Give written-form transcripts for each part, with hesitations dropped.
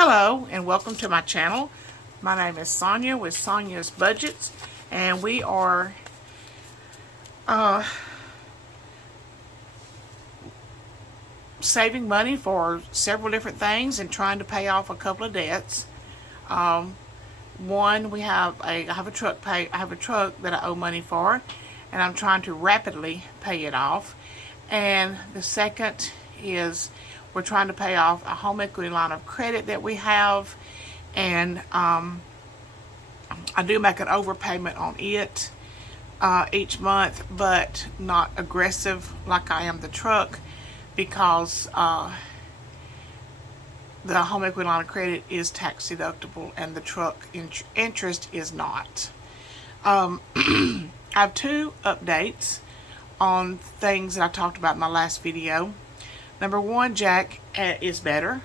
Hello and welcome to my channel. My name is Sonya with Sonya's Budgets, and we are saving money for several different things and trying to pay off a couple of debts. One, I have a truck that I owe money for, and I'm trying to rapidly pay it off. And the second is we're trying to pay off a home equity line of credit that we have, and I do make an overpayment on it each month, but not aggressive like I am the truck, because the home equity line of credit is tax deductible and the truck interest is not. I have two updates on things that I talked about in my last video. Number one, Jack is better.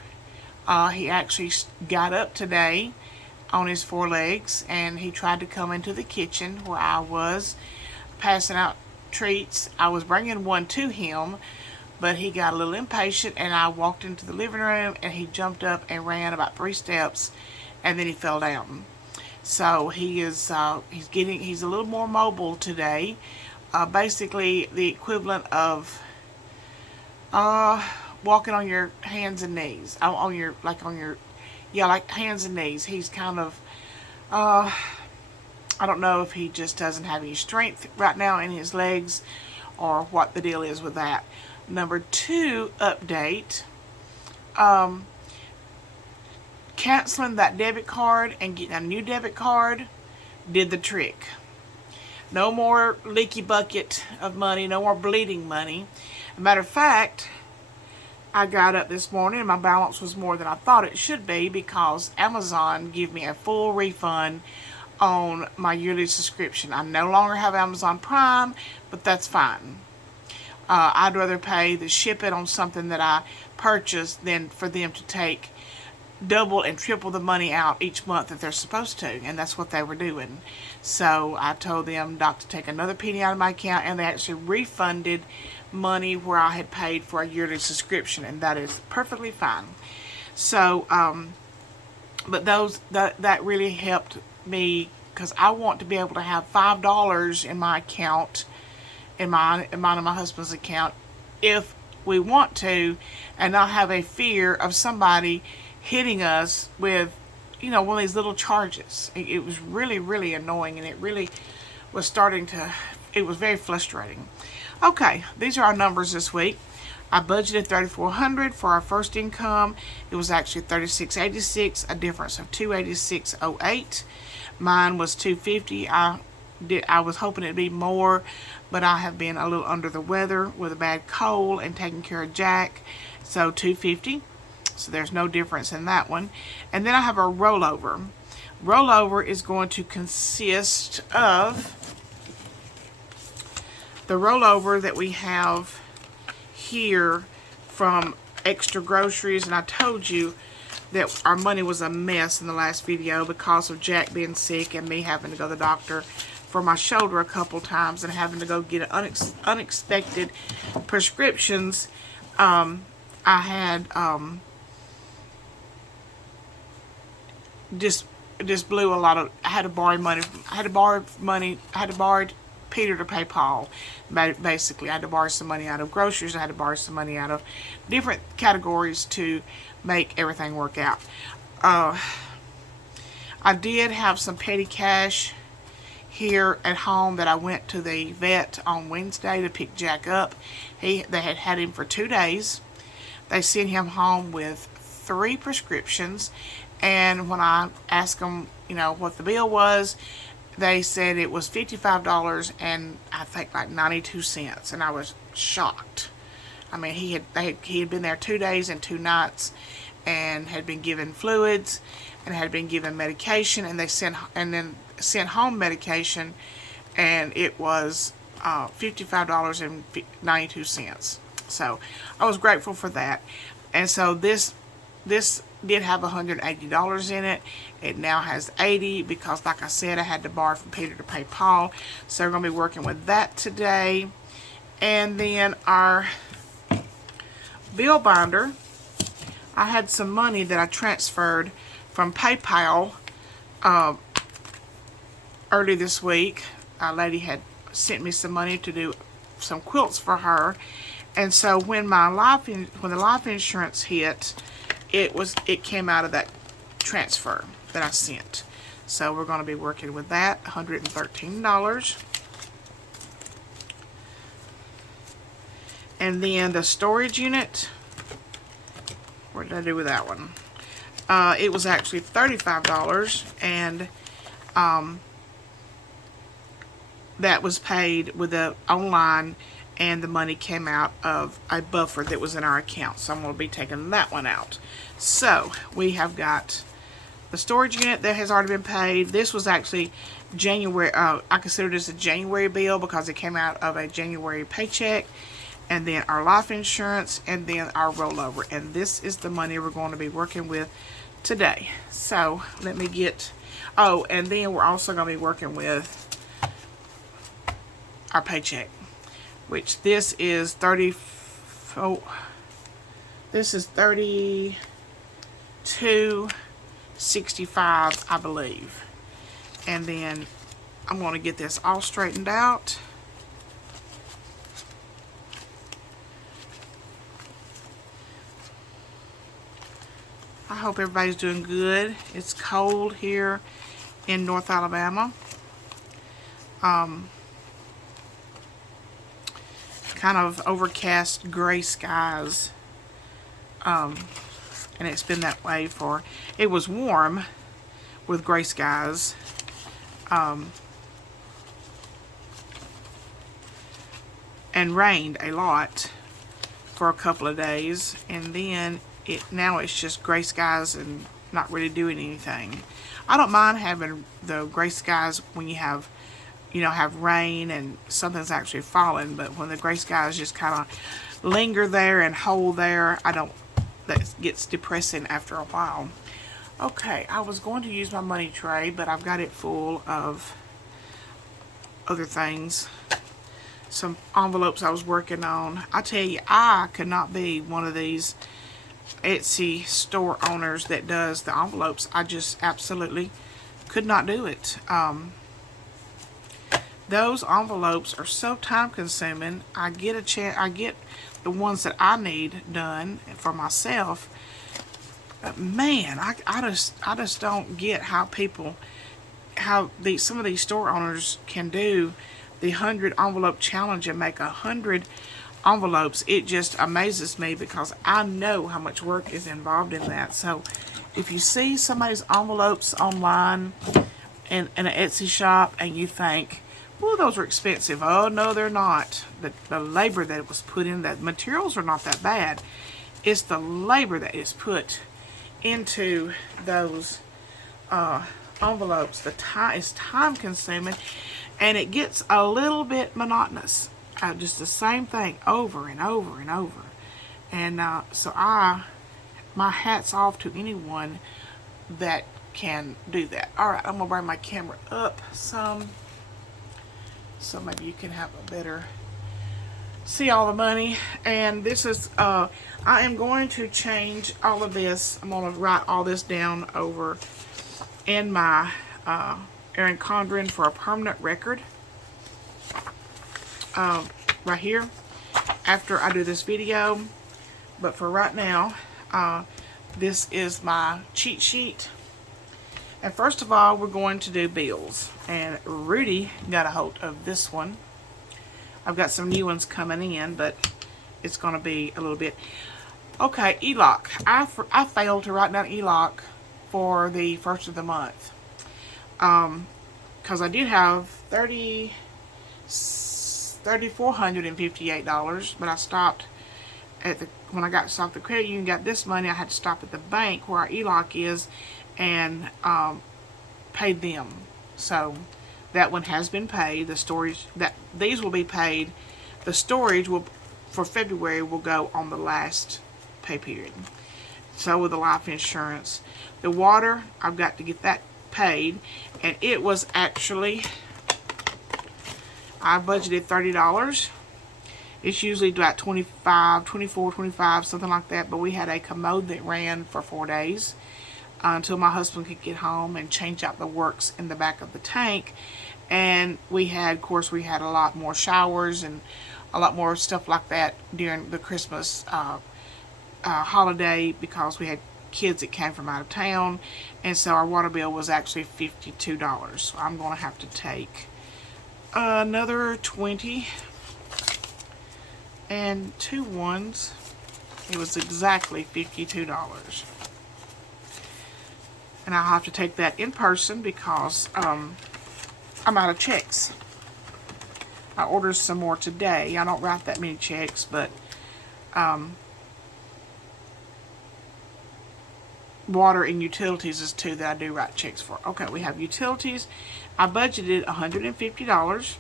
He actually got up today on his four legs, and he tried to come into the kitchen where I was passing out treats. I was bringing one to him, but he got a little impatient, and I walked into the living room and he jumped up and ran about 3 steps, and then he fell down. So he's a little more mobile today. Basically the equivalent of walking on your hands and knees, like hands and knees. He's kind of I don't know if he just doesn't have any strength right now in his legs or what the deal is with that. Number two update, canceling that debit card and getting a new debit card did the trick. No more leaky bucket of money, no more bleeding money. As a matter of fact, I got up this morning and my balance was more than I thought it should be, because Amazon gave me a full refund on my yearly subscription. I no longer have Amazon Prime, but that's fine. I'd rather pay the shipping on something that I purchased than for them to take double and triple the money out each month that they're supposed to, and that's what they were doing. So I told them not to take another penny out of my account, and they actually refunded money where I had paid for a yearly subscription, and that is perfectly fine. So but that really helped me, because I want to be able to have $5 in my account, in mine and my husband's account, if we want to, and not have a fear of somebody hitting us with, one of these little charges. It was really, really annoying, and it really was it was very frustrating. Okay, these are our numbers this week. I budgeted $3,400 for our first income. It was actually $3,686, a difference of $286.08. Mine was $250. I was hoping it'd be more, but I have been a little under the weather with a bad cold and taking care of Jack, so $250. So there's no difference in that one. And then I have a rollover. Rollover is going to consist of the rollover that we have here from extra groceries. And I told you that our money was a mess in the last video because of Jack being sick and me having to go to the doctor for my shoulder a couple times and having to go get unexpected prescriptions. I had just blew a lot of. I had to borrow money. I had to borrow Peter to pay Paul. Basically, I had to borrow some money out of groceries. I had to borrow some money out of different categories to make everything work out. I did have some petty cash here at home that I went to the vet on Wednesday to pick Jack up. They had him for 2 days. They sent him home with 3 prescriptions, and when I asked them, what the bill was, they said it was $55 and I think like 92 cents, and I was shocked. I mean, he had been there 2 days and 2 nights, and had been given fluids and had been given medication, and then sent home medication, and it was $55.92. So I was grateful for that. And so this did have $180 in it. It now has $80 because, like I said, I had to borrow from Peter to pay Paul. So we're going to be working with that today. And then our bill binder I had some money that I transferred from PayPal early this week. A lady had sent me some money to do some quilts for her, and so when when the life insurance hit, it came out of that transfer that I sent. So we're going to be working with that, $113. And then the storage unit, what did I do with that one? It was actually $35, and that was paid with the online, and the money came out of a buffer that was in our account. So I'm going to be taking that one out. So we have got the storage unit that has already been paid. This was actually January. I consider this a January bill because it came out of a January paycheck. And then our life insurance, and then our rollover. And this is the money we're going to be working with today. So let me get, oh, and then we're also going to be working with our paycheck, which this is $32.65, I believe. And then I'm going to get this all straightened out. I hope everybody's doing good. It's cold here in North Alabama. Kind of overcast gray skies. And it's been that way it was warm with gray skies. And rained a lot for a couple of days, and then now it's just gray skies and not really doing anything. I don't mind having the gray skies when you have rain and something's actually falling, but when the gray skies just kind of linger there and hold there, that gets depressing after a while. Okay, I was going to use my money tray, but I've got it full of other things. Some envelopes I was working on. I tell you, I could not be one of these Etsy store owners that does the envelopes. I just absolutely could not do it. Those envelopes are so time consuming. I get the ones that I need done for myself. But man, I just don't get how some of these store owners can do the 100 envelope challenge and make 100 envelopes. It just amazes me because I know how much work is involved in that. So if you see somebody's envelopes online in an Etsy shop and you think, well, those are expensive. Oh, no, they're not. The labor that was put in, that materials are not that bad. It's the labor that is put into those envelopes. The time is time consuming, and it gets a little bit monotonous. Just the same thing over and over and over. And so my hat's off to anyone that can do that. Alright, I'm going to bring my camera up some so maybe you can have a better see all the money. And this is I am going to change all of this. I'm going to write all this down over in my Erin Condren for a permanent record. Right here after I do this video, but for right now, this is my cheat sheet. And first of all, we're going to do bills, and Rudy got a hold of this one. I've got some new ones coming in, but it's going to be a little bit. Okay, ELOC. I failed to write down ELOC for the first of the month because I did have $3,458, but I stopped at when I got stopped the credit union, got this money, I had to stop at the bank where our ELOC is and paid them. So that one has been paid. The storage, these will be paid. The storage will for February will go on the last pay period. So with the life insurance, the water, I've got to get that paid, and it was actually, I budgeted $30, It's usually about 25, 24, 25, something like that. But we had a commode that ran for 4 days until my husband could get home and change out the works in the back of the tank. And we had, of course, we had a lot more showers and a lot more stuff like that during the Christmas holiday, because we had kids that came from out of town, and so our water bill was actually $52. So I'm going to have to take another 20 and 2 ones. It was exactly $52. And I'll have to take that in person because I'm out of checks. I ordered some more today. I don't write that many checks, but water and utilities is 2 that I do write checks for. Okay, we have utilities. I budgeted $150,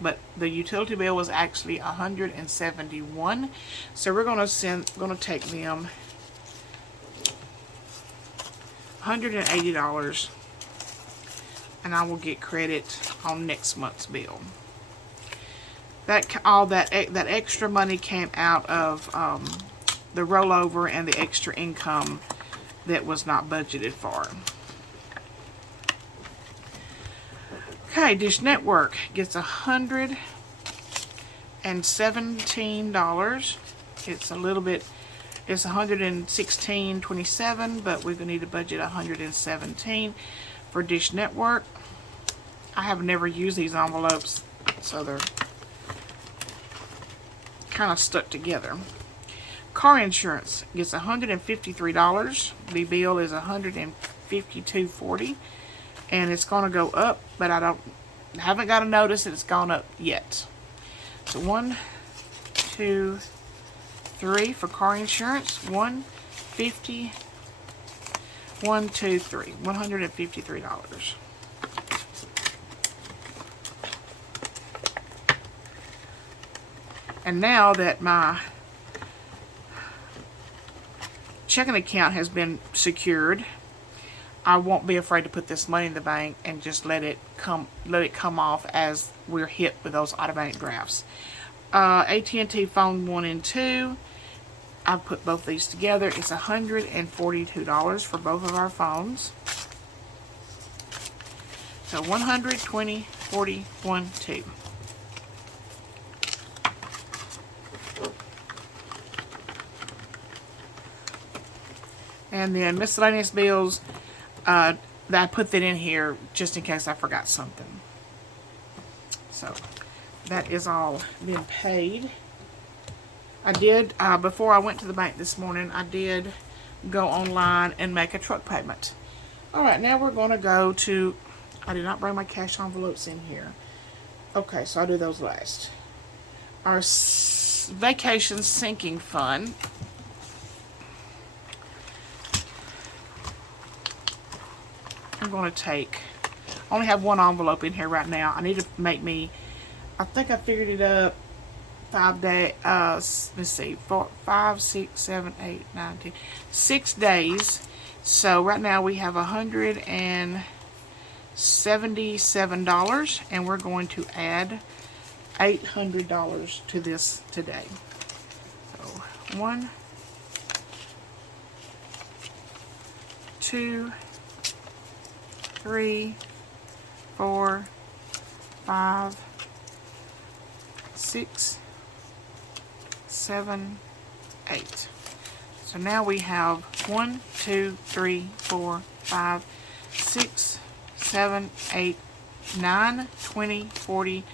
but the utility bill was actually $171. So we're gonna take them $180, and I will get credit on next month's bill. That extra money came out of the rollover and the extra income that was not budgeted for. Okay, Dish Network gets $117. It's a little bit, it's $116.27, but we're gonna need to budget $117 for Dish Network. I have never used these envelopes, so they're kind of stuck together. Car insurance gets $153. The bill is $152.40, and it's going to go up, but I haven't got a notice that it's gone up yet. So 1, 2, 3 for car insurance. 150, 1, 2, 3, $153. And now that my checking account has been secured, I won't be afraid to put this money in the bank and just let it come off as we're hit with those automatic drafts. AT&T phone 1 and 2. I put both these together. It's $142 for both of our phones. So 120, 40, 1, 2. And then miscellaneous bills, I put that in here just in case I forgot something. So that is all been paid. I did, before I went to the bank this morning, I did go online and make a truck payment. Alright, now we're going to go to, I did not bring my cash envelopes in here. Okay, so I'll do those last. Our vacation sinking fund. I'm going to take, I only have one envelope in here right now. I need to make me, I think I figured it up 5 days, let's see, 4, 5, 6, 7, 8, 9, 10, 6 days. So right now we have $177, and we're going to add $800 to this today. So 1, 2, 3, 4, 5, 6, 7, 8. So now we have 1, 2, 3, 4, 5, 6, 7, 8, 9, 20, 40,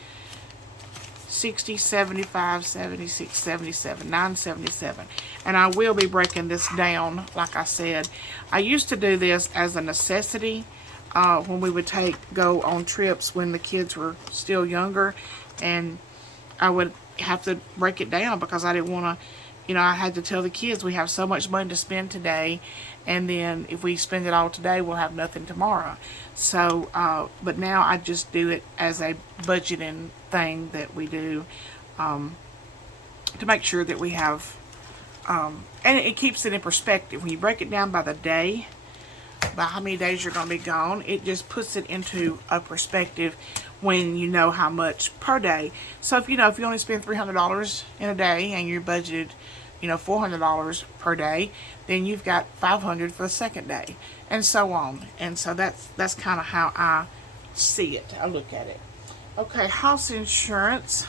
60, 75, 76, 77, 977. And I will be breaking this down, like I said. I used to do this as a necessity when we would go on trips when the kids were still younger, and I would have to break it down because I didn't want to, I had to tell the kids we have so much money to spend today, and then if we spend it all today, we'll have nothing tomorrow. So, but now I just do it as a budgeting thing that we do to make sure that we have, and it keeps it in perspective. When you break it down by the day, by how many days you're going to be gone, it just puts it into a perspective when you know how much per day. So if you know, if you only spend $300 in a day and you're budgeted, you know, $400 per day, then you've got $500 for the second day, and so on. And so that's kind of how I see it. I look at it. Okay, house insurance.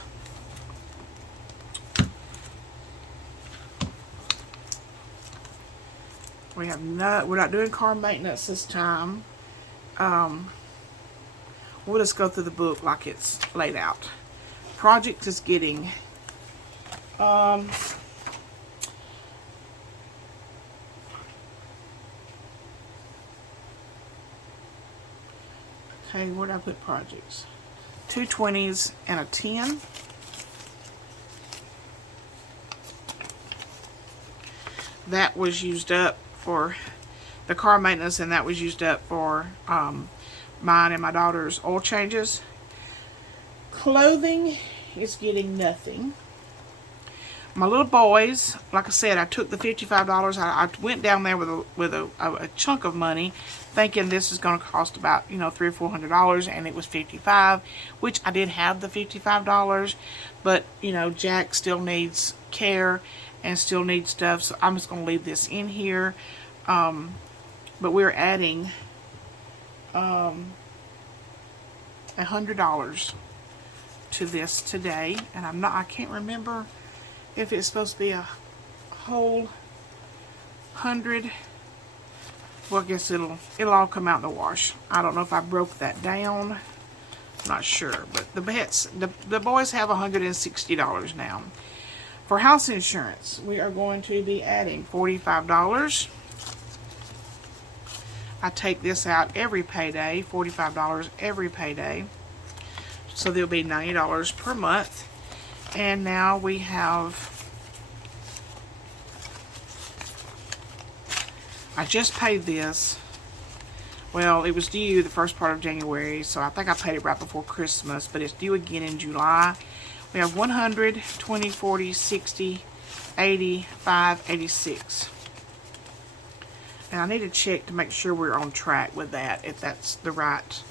We're not doing car maintenance this time. We'll just go through the book like it's laid out. Project is getting okay, where did I put projects? 2 20s and a 10. That was used up for the car maintenance, and that was used up for mine and my daughter's oil changes. Clothing is getting nothing. My little boys, like I said, I took the $55. I went down there with a chunk of money, thinking this is going to cost about, you know, $300 or $400, and it was $55, which I did have the $55, but you know, Jack still needs care and still needs stuff, so I'm just going to leave this in here. But we're adding $100 to this today, and I can't remember if it's supposed to be a whole 100. Well, I guess it'll all come out in the wash. I don't know if I broke that down. I'm not sure, but the boys have $160 now. For house insurance, we are going to be adding $45. I take this out every payday, $45 every payday. So there'll be $90 per month. And now we have, I just paid this. Well, it was due the first part of January, so I think I paid it right before Christmas, but it's due again in July. We have 100, 20, 40, 60, 80, 5, 86. And I need to check to make sure we're on track with that, if that's the right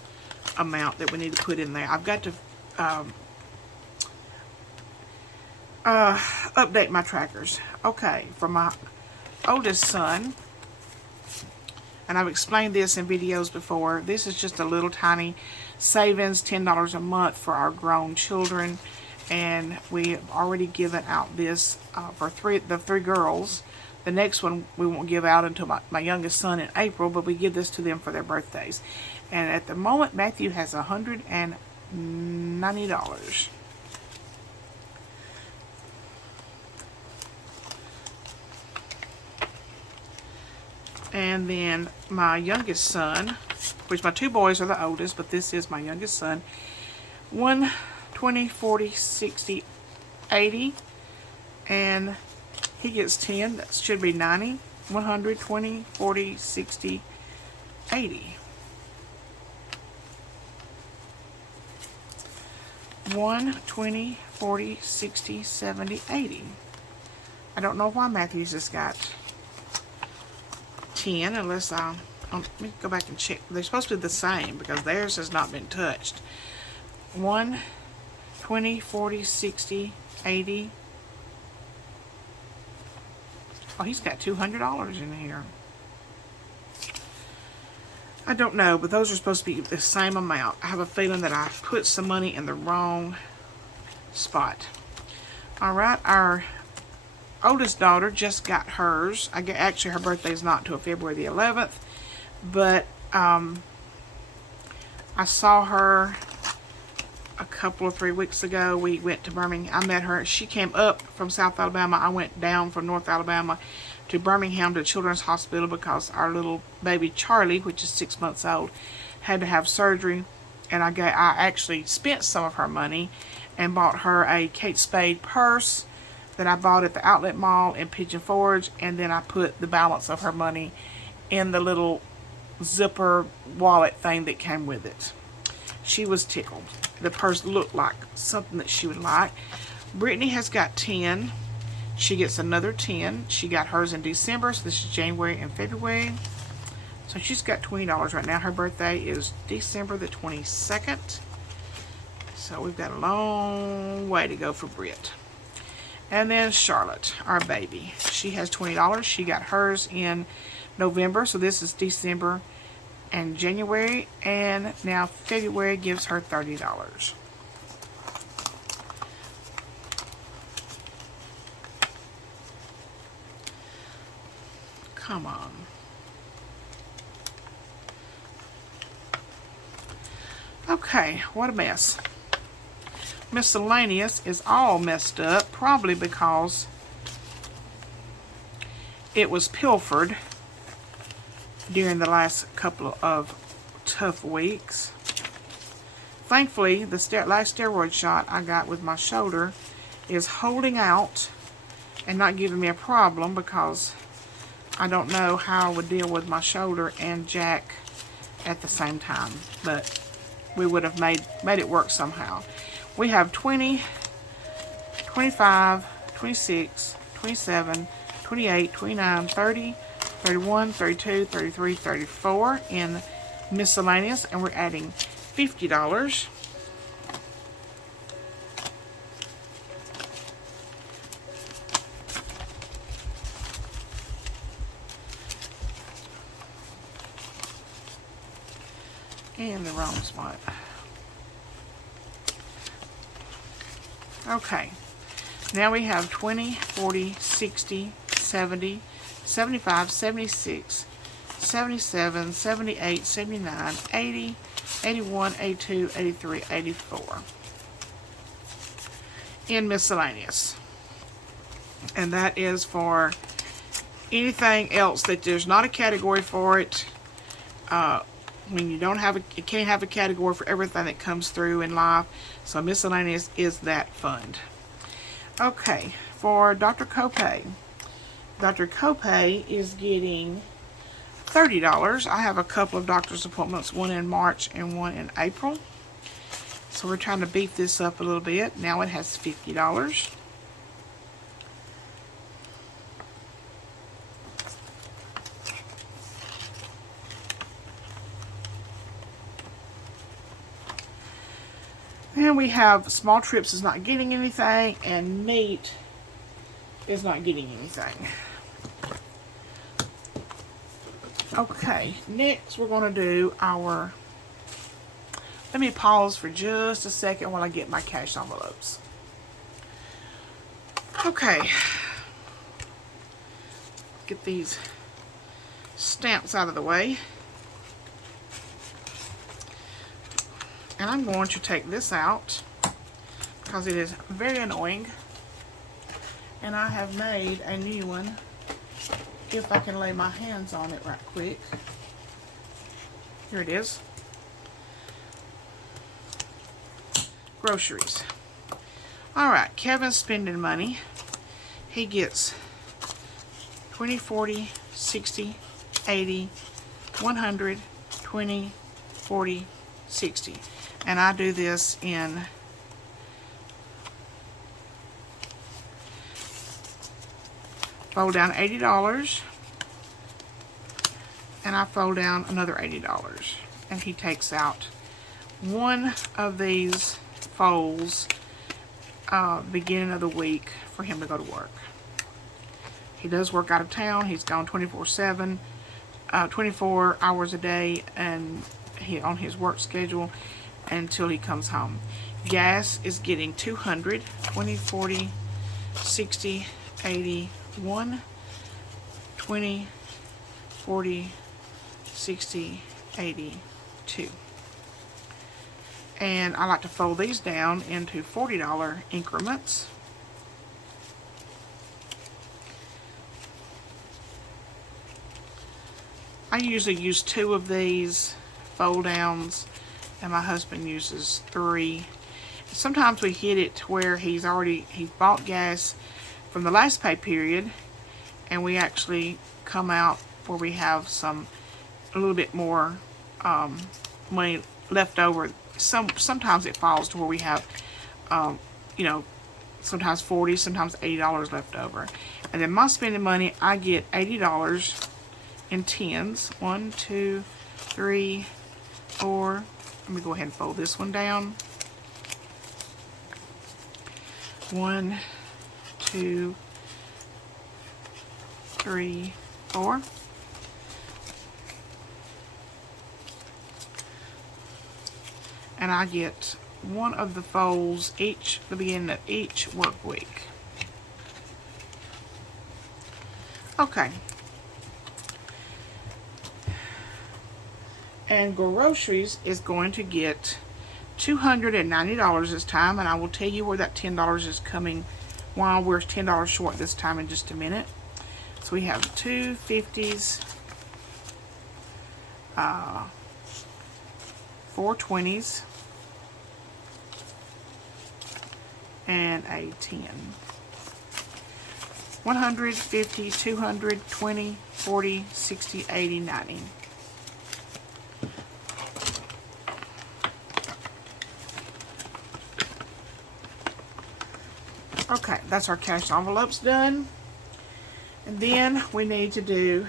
amount that we need to put in there. I've got to update my trackers. Okay, for my oldest son, and I've explained this in videos before, this is just a little tiny savings, $10 a month for our grown children, and we have already given out this for the three girls. The next one we won't give out until my youngest son in April, but we give this to them for their birthdays. And at the moment, Matthew has $190. And then my youngest son, which my two boys are the oldest, but this is my youngest son, 1, 20, 40, 60, 80, and he gets 10. That should be 90. 100, 20, 40, 60, 80. 1, 20, 40, 60, 70, 80. I don't know why Matthew's just got 10, unless let me go back and check. They're supposed to be the same because theirs has not been touched. 1, 20, 40, 60, 80. Oh, he's got $200 in here. I don't know, but those are supposed to be the same amount. I have a feeling that I put some money in the wrong spot. Alright, our oldest daughter just got hers. Actually, her birthday's not until February the 11th, but I saw her a couple or 3 weeks ago. We went to Birmingham. I met her. She came up from South Alabama. I went down from North Alabama to Birmingham to Children's Hospital because our little baby Charlie, which is 6 months old, had to have surgery. And I actually spent some of her money and bought her a Kate Spade purse that I bought at the outlet mall in Pigeon Forge, and then I put the balance of her money in the little zipper wallet thing that came with it. She was tickled. The purse looked like something that she would like. Brittany has got 10. She gets another 10. She got hers in December, so this is January and February. So she's got $20 right now. Her birthday is December the 22nd. So we've got a long way to go for Britt. And then Charlotte, our baby. She has $20. She got hers in November, so this is December and January, and now February gives her $30. Come on. Okay, what a mess. Miscellaneous is all messed up, probably because it was pilfered during the last couple of tough weeks. Thankfully, the last steroid shot I got with my shoulder is holding out and not giving me a problem, because I don't know how I would deal with my shoulder and Jack at the same time, but we would have made it work somehow. We have 20, 25, 26, 27, 28, 29, 30, 31, 32, 33, 34 in miscellaneous, and we're adding $50. And the wrong spot. Okay, now we have 20, 40, 60, 70, 75, 76, 77, 78, 79, 80, 81, 82, 83, 84 in miscellaneous. And that is for anything else that there's not a category for it. When you can't have a category for everything that comes through in life. So miscellaneous is that fund. Okay, for Dr. Copay. Dr. Copay is getting $30. I have a couple of doctor's appointments, one in March and one in April. So we're trying to beef this up a little bit. Now it has $50. And we have small trips is not getting anything, and meat is not getting anything. Okay, next we're going to do our, let me pause for just a second while I get my cash envelopes. Okay, get these stamps out of the way. And I'm going to take this out because it is very annoying. And I have made a new one, if I can lay my hands on it right quick. Here it is. Groceries. Alright, Kevin's spending money. He gets 20, 40, 60, 80, 100, 20, 40, 60. And I do this in fold down $80, and I fold down another $80, and he takes out one of these folds beginning of the week for him to go to work. He does work out of town. He's gone 24/7, 24 hours a day, and he on his work schedule until he comes home. Gas is getting 200, 20, 40, 60, 80, 1, 20, 40, 60, 80, 2. And I like to fold these down into $40 increments. I usually use 2 of these fold downs, and my husband uses 3. Sometimes we hit it to where he's bought gas from the last pay period, and we actually come out where we have a little bit more money left over. Sometimes it falls to where we have, sometimes $40, sometimes $80 left over. And then my spending money, I get $80 in tens. 1, 2, 3, 4. Let me go ahead and fold this one down. 1, 2, 3, 4. And I get one of the folds each, the beginning of each work week. Okay. And groceries is going to get $290 this time, and I will tell you where that $10 is coming, why we're $10 short this time in just a minute. So we have two 50s, 4 20s, and a 10. 100, 50, 200, 20, 40, 60, 80, 90. Okay, that's our cash envelopes done. And then we need to do,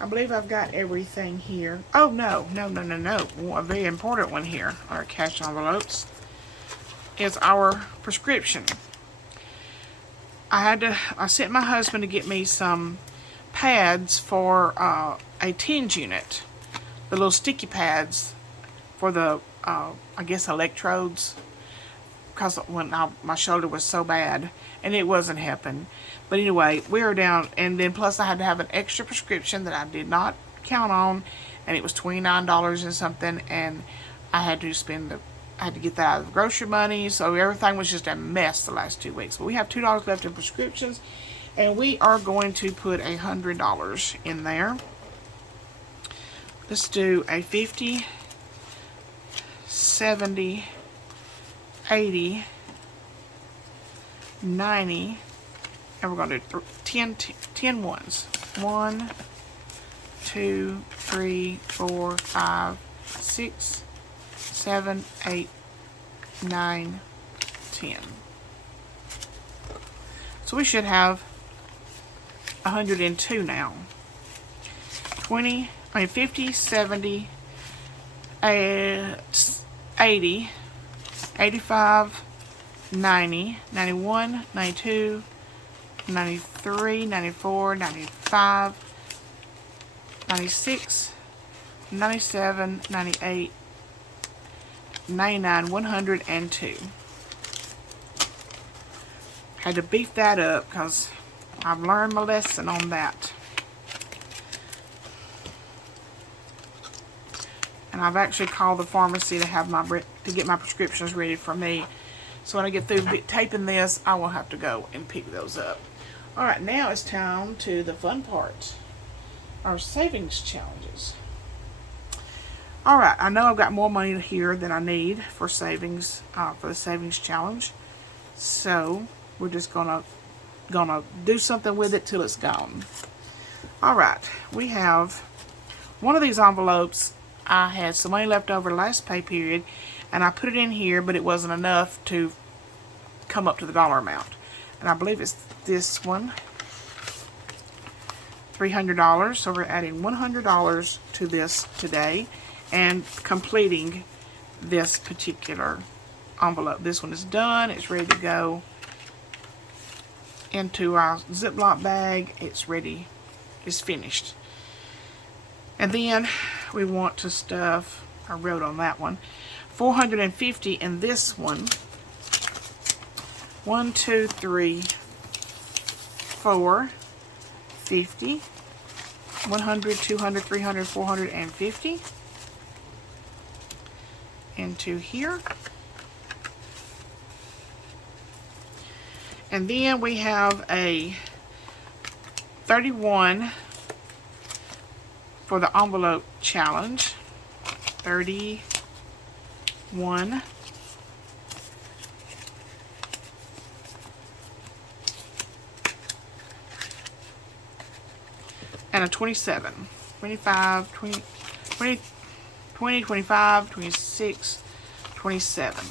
I believe I've got everything here. Oh, no. A very important one here, our cash envelopes, is our prescription. I sent my husband to get me some pads for a TENS unit. The little sticky pads for the, I guess, electrodes. Because when my shoulder was so bad and it wasn't helping. But anyway, we were down, and then plus I had to have an extra prescription that I did not count on, and it was $29 and something, and I had to get that out of the grocery money, so everything was just a mess the last 2 weeks. But we have $2 left in prescriptions, and we are going to put $100 in there. Let's do a 50, 70, 80, 90, and we're going to do 10 ones. 1, 2, 3, 4, 5, 6, 7, 8, 9, 10. So we should have 102 now. 50, 70, 80, 85, 90, 91, 92, 93, 94, 95, 96, 97, 98, 99, 102. Had to beef that up because I've learned my lesson on that. And I've actually called the pharmacy to have to get my prescriptions ready for me. So when I get through taping this, I will have to go and pick those up. All right, now it's time to the fun part, our savings challenges. All right, I know I've got more money here than I need for savings, for the savings challenge. So we're just gonna do something with it till it's gone. All right, we have one of these envelopes. I had some money left over last pay period, and I put it in here, but it wasn't enough to come up to the dollar amount. And I believe it's this one, $300. So we're adding $100 to this today and completing this particular envelope. This one is done. It's ready to go into our Ziploc bag. It's ready. It's finished. And then we want to stuff, I wrote on that one, 450 in this one. 1, 2, 3, 4, 50, 100, 200, 300, 450 into here. And then we have a 31 for the envelope challenge. 31. And a 27. 25, 20, 20, 20, 25, 26, 27.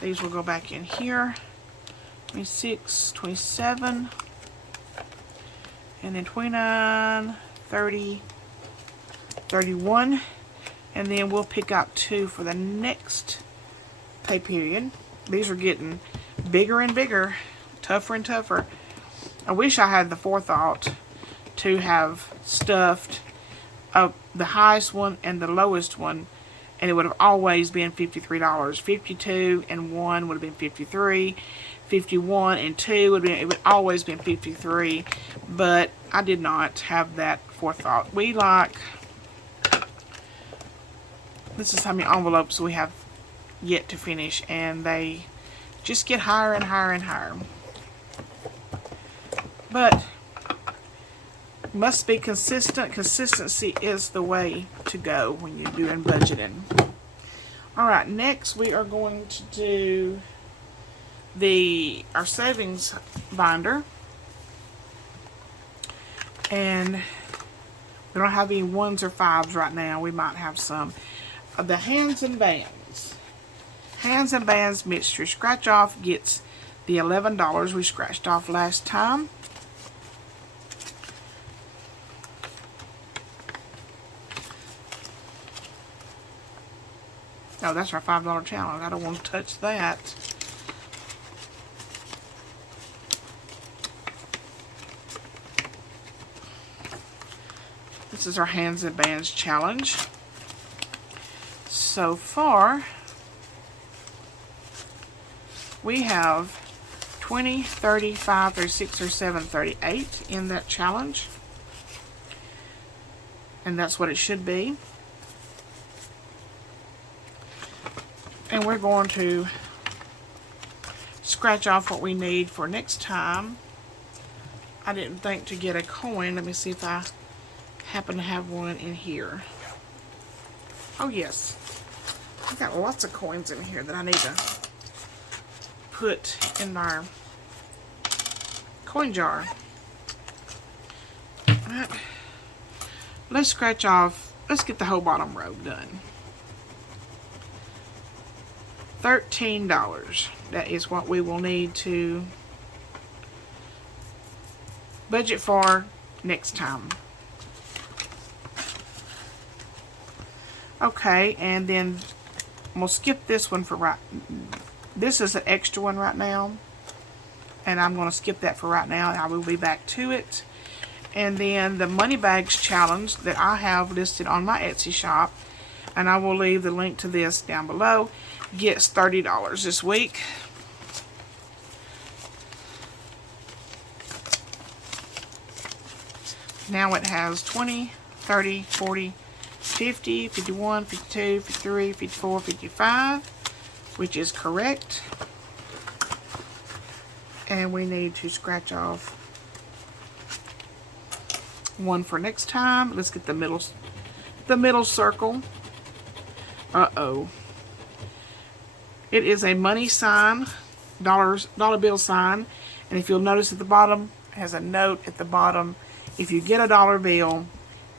These will go back in here. 26, 27, and then 29, 30, 31, and then we'll pick out 2 for the next pay period. These are getting bigger and bigger, tougher and tougher. I wish I had the forethought to have stuffed the highest one and the lowest one, and it would have always been $53. 52 and 1 would have been 53. 51 and 2 would have been, it would always been 53, but I did not have that forethought. We like, this is how many envelopes we have yet to finish, and they just get higher and higher and higher. But must be consistent. Consistency is the way to go when you're doing budgeting. Alright, next we are going to do our savings binder, and we don't have any 1s or 5s right now. We might have some of the hands and bands mixture. Scratch off gets the $11 we scratched off last time. Oh, that's our $5 challenge. I don't want to touch that. This is our hands and bands challenge. So far, we have 20, 35, 36, or 7, 38 in that challenge. And that's what it should be. And we're going to scratch off what we need for next time. I didn't think to get a coin. Let me see if I happen to have one in here. Oh yes, I've got lots of coins in here that I need to put in our coin jar. Alright, let's scratch off, let's get the whole bottom row done. $13. That is what we will need to budget for next time. Okay, and then we'll skip this one for right. This is an extra one right now, and I'm going to skip that for right now, and I will be back to it. And then the money bags challenge that I have listed on my Etsy shop, and I will leave the link to this down below, gets $30 this week. Now it has 20, 30, 40, 50, 51, 52, 53, 54, 55, which is correct. And we need to scratch off one for next time. Let's get the middle circle. Uh-oh. It is a money sign, dollar bill sign, and if you'll notice at the bottom, it has a note at the bottom. If you get a dollar bill,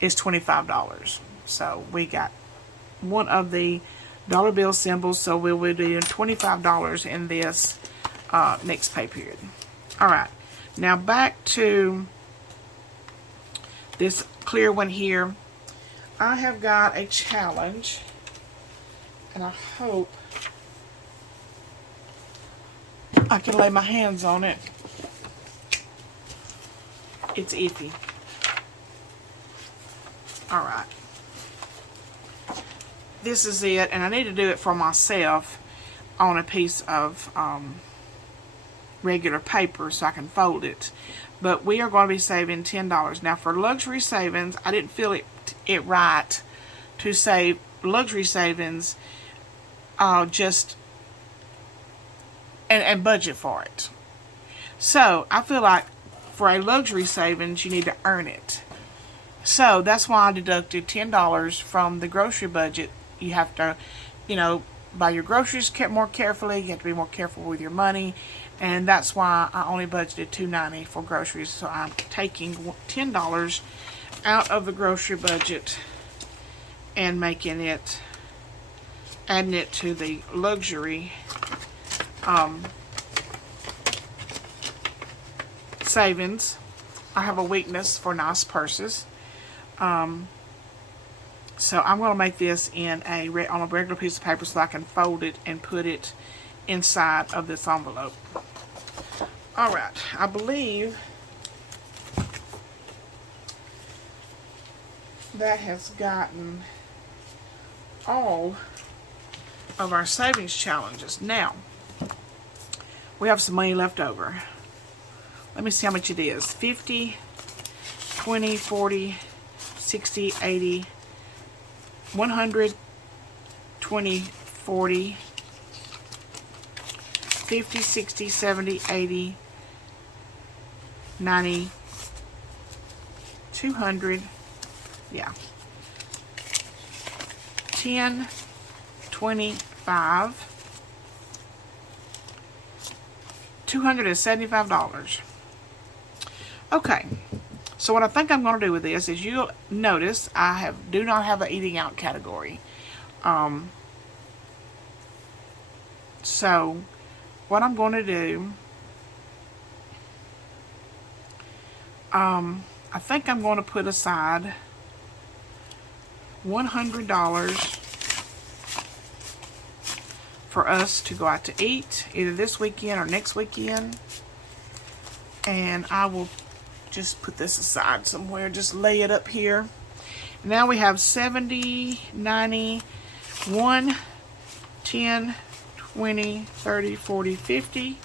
it's $25. So we got one of the dollar bill symbols, so we'll be doing $25 in this next pay period. Alright, now back to this clear one here. I have got a challenge, and I hope I can lay my hands on it. It's iffy. Alright. This is it, and I need to do it for myself on a piece of regular paper so I can fold it. But we are going to be saving $10. Now for luxury savings, I didn't feel it right to save luxury savings just and budget for it. So I feel like for a luxury savings, you need to earn it. So that's why I deducted $10 from the grocery budget. You have to, buy your groceries more carefully. You have to be more careful with your money. And that's why I only budgeted $2.90 for groceries. So I'm taking $10 out of the grocery budget and adding it to the luxury savings I have a weakness for nice purses. So I'm going to make this on a regular piece of paper so I can fold it and put it inside of this envelope. Alright, I believe that has gotten all of our savings challenges. Now, we have some money left over. Let me see how much it is. 50, 20, 40, 60, 80, 100, 20, 40, 50, 60, 70, 80, 90, 200, yeah, 10, 25, $275. Okay, so what I think I'm going to do with this is, you'll notice I do not have an eating out category. So what I'm going to do, I think I'm going to put aside $100 for us to go out to eat, either this weekend or next weekend. And I will just put this aside somewhere, just lay it up here. Now we have 70, 90, 1, 10, 20, 30, 40, 50,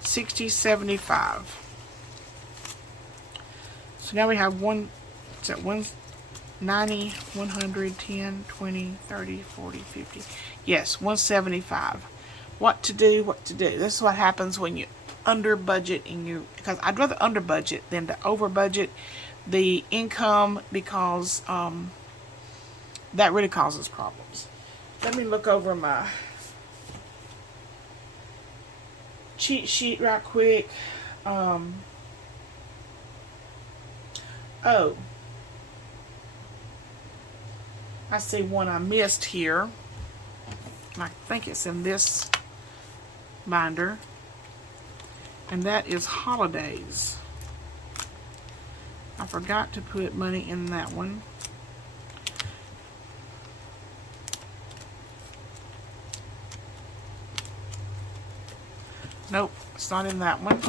60, 75. So now we have 90, 100, 10, 20, 30, 40, 50. Yes, 175. What to do. This is what happens when you under budget, because I'd rather under budget than to over budget the income, because that really causes problems. Let me look over my cheat sheet right quick. Oh, I see one I missed here. I think it's in this binder, and that is holidays. I forgot to put money in that one. Nope, it's not in that one.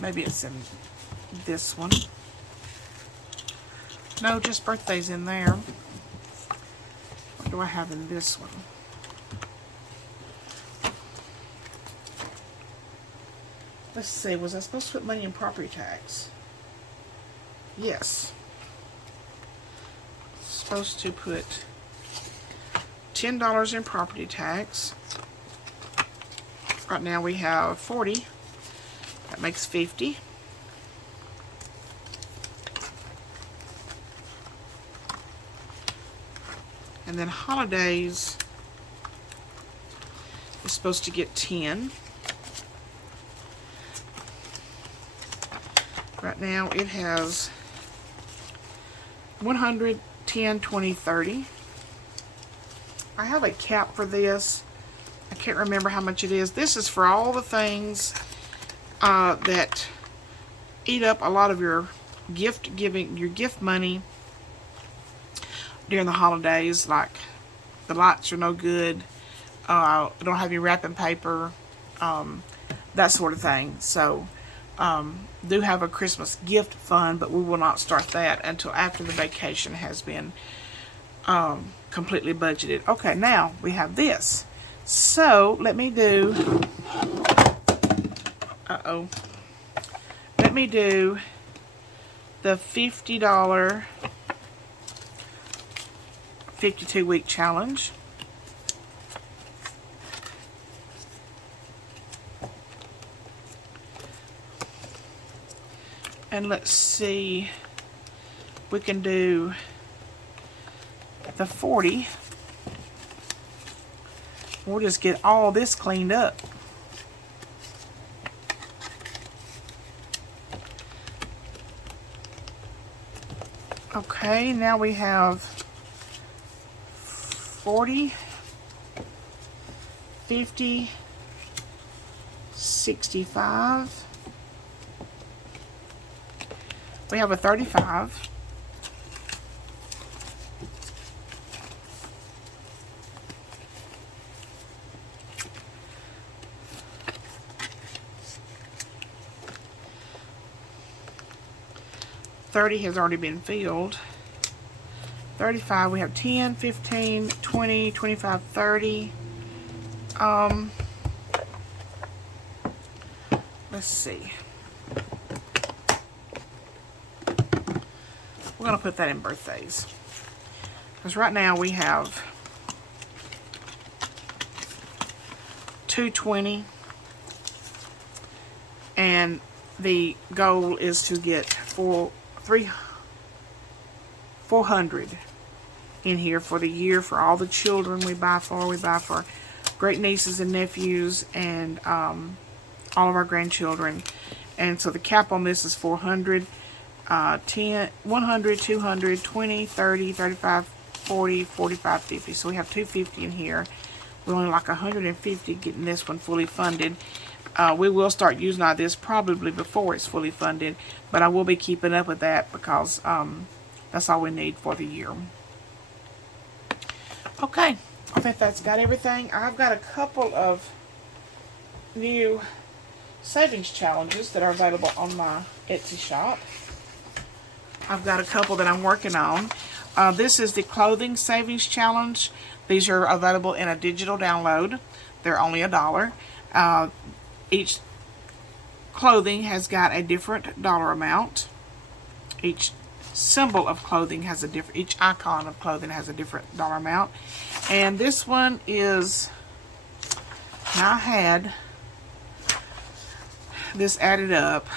Maybe it's in this one. No, just birthdays in there. What do I have in this one? Let's see, was I supposed to put money in property tax? Yes. Supposed to put $10 in property tax. Right now we have 40. That makes 50. And then holidays is supposed to get 10. Right now it has 100, 10, 20, 30. I have a cap for this. I can't remember how much it is. This is for all the things that eat up a lot of your gift money during the holidays, like the lights are no good, don't have your wrapping paper, that sort of thing. So do have a Christmas gift fund, but we will not start that until after the vacation has been completely budgeted. Okay, now we have this. So let me do let me do the $50 52-week challenge. And let's see, we can do the 40. We'll just get all this cleaned up. Okay, now we have 40, 50, 65. We have a 35. $30 has already been filled. 35, we have 10, 15, 20, 25, 30. Let's see. We're going to put that in birthdays. Because right now we have 220. And the goal is to get 400 in here for the year for all the children we buy for. We buy for great nieces and nephews and all of our grandchildren. And so the cap on this is 400, 10, 100, 200, 20, 30, 35, 40, 45, 50. So we have 250 in here. We're only like 150 getting this one fully funded. We will start using all this probably before it's fully funded, but I will be keeping up with that because that's all we need for the year. Okay, I think that's got everything. I've got a couple of new savings challenges that are available on my Etsy shop. I've got a couple that I'm working on. This is the clothing savings challenge. These are available in a digital download. They're only $1. Each clothing has got a different dollar amount. Each symbol of clothing has a different, each icon of clothing has a different dollar amount. And this one is, I had this added up.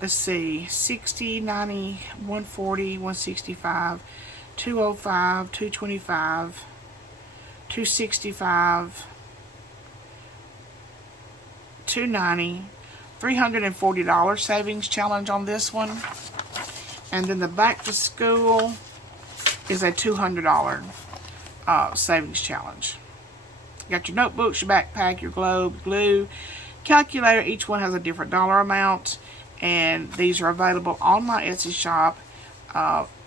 Let's see, 60, 90, 140, 165, 205, 225, 265, 290, $340 savings challenge on this one. And then the back to school is a $200 savings challenge. You got your notebooks, your backpack, your globe, glue, calculator. Each one has a different dollar amount. And these are available on my Etsy shop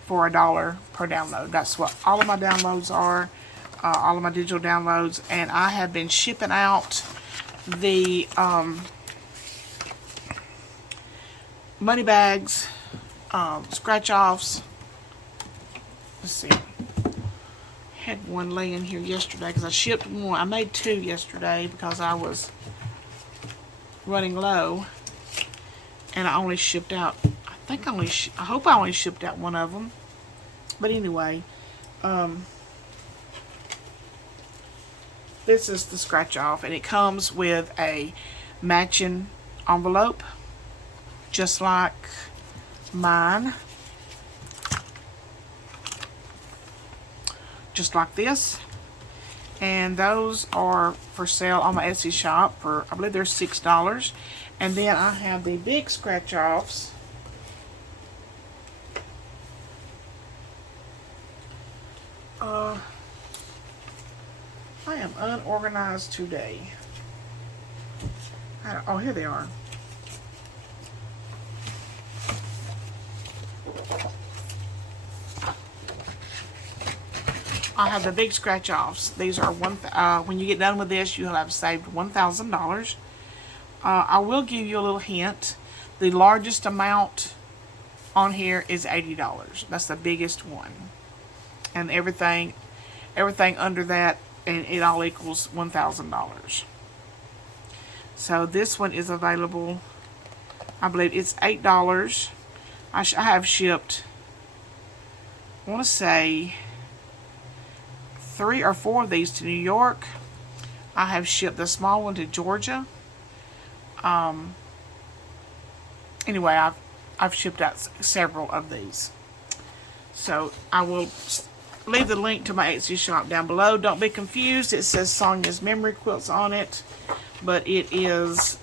for $1 per download. That's what all of my downloads are, all of my digital downloads. And I have been shipping out the money bags, scratch offs. Let's see. I had one laying here yesterday because I shipped one. I made 2 yesterday because I was running low. And I only shipped out, I hope I only shipped out one of them. But anyway, this is the scratch off, and it comes with a matching envelope, just like mine. Just like this. And those are for sale on my Etsy shop for, I believe they're $6. And then I have the big scratch offs. I am unorganized today. Oh, here they are. I have the big scratch offs. These are when you get done with this, you'll have saved $1,000. I will give you a little hint. The largest amount on here is $80. That's the biggest one. And everything under that, and it all equals $1,000. So this one is available. I believe it's $8. I have shipped, I want to say, 3 or 4 of these to New York. I have shipped the small one to Georgia. Anyway, I've shipped out several of these. So I will leave the link to my Etsy shop down below. Don't be confused. It says Sonya's Memory Quilts on it, but it is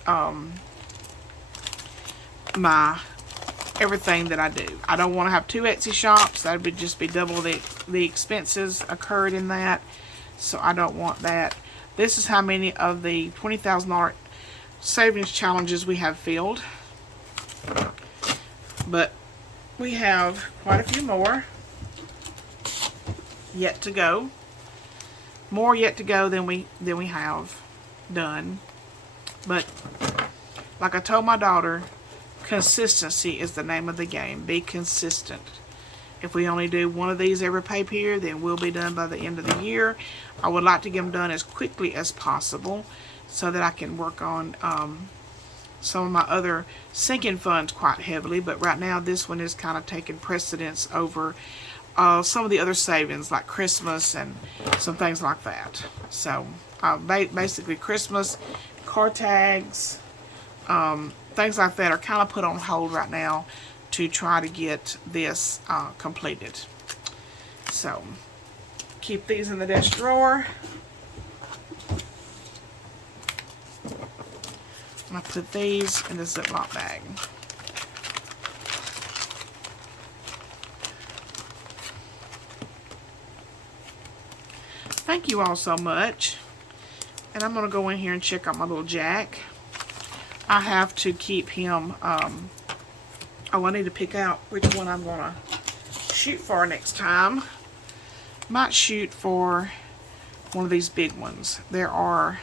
my everything that I do. I don't want to have 2 Etsy shops. That would just be double the expenses occurred in that. So I don't want that. This is how many of the $20,000 savings challenges we have filled. But we have quite a few more yet to go. More yet to go than we have done. But like I told my daughter, consistency is the name of the game. Be consistent. If we only do one of these every pay period, then we'll be done by the end of the year. I would like to get them done as quickly as possible so that I can work on some of my other sinking funds quite heavily. But right now, this one is kind of taking precedence over some of the other savings, like Christmas and some things like that. So basically Christmas, car tags, things like that are kind of put on hold right now to try to get this completed. So keep these in the desk drawer. I'm going to put these in the Ziploc bag. Thank you all so much. And I'm going to go in here and check out my little Jack. I have to keep him, I need to pick out which one I'm going to shoot for next time. Might shoot for one of these big ones. There are,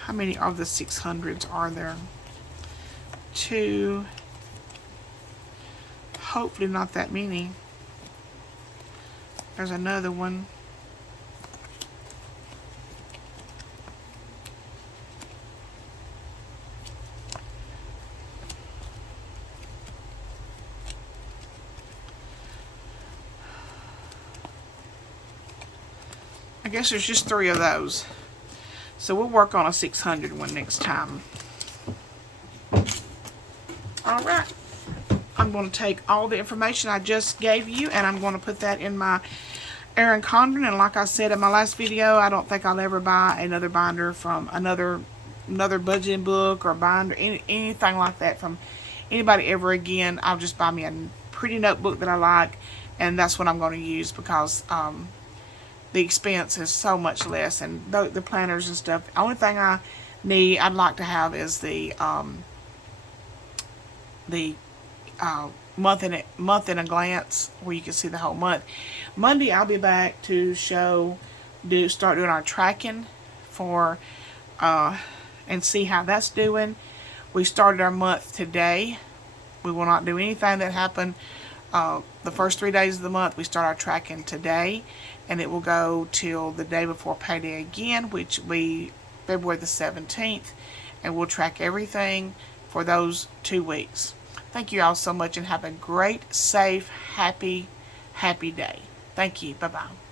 how many of the 600s are there? 2. Hopefully not that many. There's another one. I guess there's just 3 of those. So we'll work on a 600 one next time. Alright. I'm going to take all the information I just gave you and I'm going to put that in my Erin Condren. And like I said in my last video, I don't think I'll ever buy another binder from another budgeting book or binder, anything like that from anybody ever again. I'll just buy me a pretty notebook that I like, and that's what I'm going to use because the expense is so much less, and the planners and stuff. The only thing I'd like to have is the month in a glance, where you can see the whole month. Monday I'll be back to start doing our tracking for and see how that's doing. We started our month today. We will not do anything that happened the first 3 days of the month. We start our tracking today, and it will go till the day before payday again, which will be February the 17th, and we'll track everything for those 2 weeks. Thank you all so much, and have a great, safe, happy day. Thank you. Bye-bye.